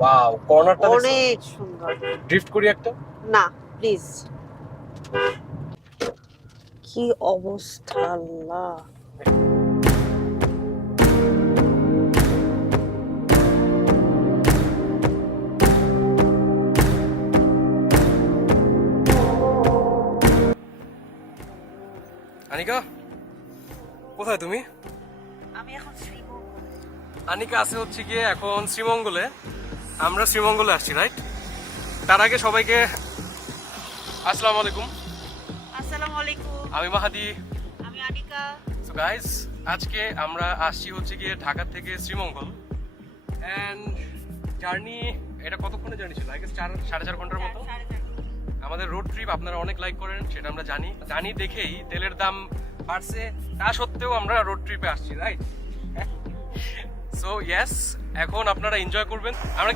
Wow, কর্নারটা দেখছো? অনেক সুন্দর। ড্রিফট করি একটা। না প্লিজ, কি অবস্থা আল্লাহ। আনিকা, কোথায় তুমি? আমি এখন শ্রীমঙ্গলে। আনিকা আছে হচ্ছে গিয়ে এখন শ্রীমঙ্গলে। আমরা শ্রীমঙ্গলে আসছি, রাইট? তার আগে সবাইকে আসসালামু আলাইকুম। আসসালামু আলাইকুম। আমি মাহাদি। আমি আনিকা। সো গাইস, আজকে আমরা আসছি হচ্ছে গিয়ে ঢাকা থেকে শ্রীমঙ্গল। অ্যান্ড জার্নি, এটা কতক্ষণের জার্নি ছিল? আই গেস 4.5 ঘন্টার মতো। আমাদের রোড ট্রিপ আপনারা অনেক লাইক করেন, সেটা আমরা জানি দেখেই তেলের দাম বাড়ছে, তা সত্ত্বেও আমরা রোড ট্রিপে আসছি, রাইট? সো ইয়েস, এখন আপনারা এনজয় করবেন। আমরা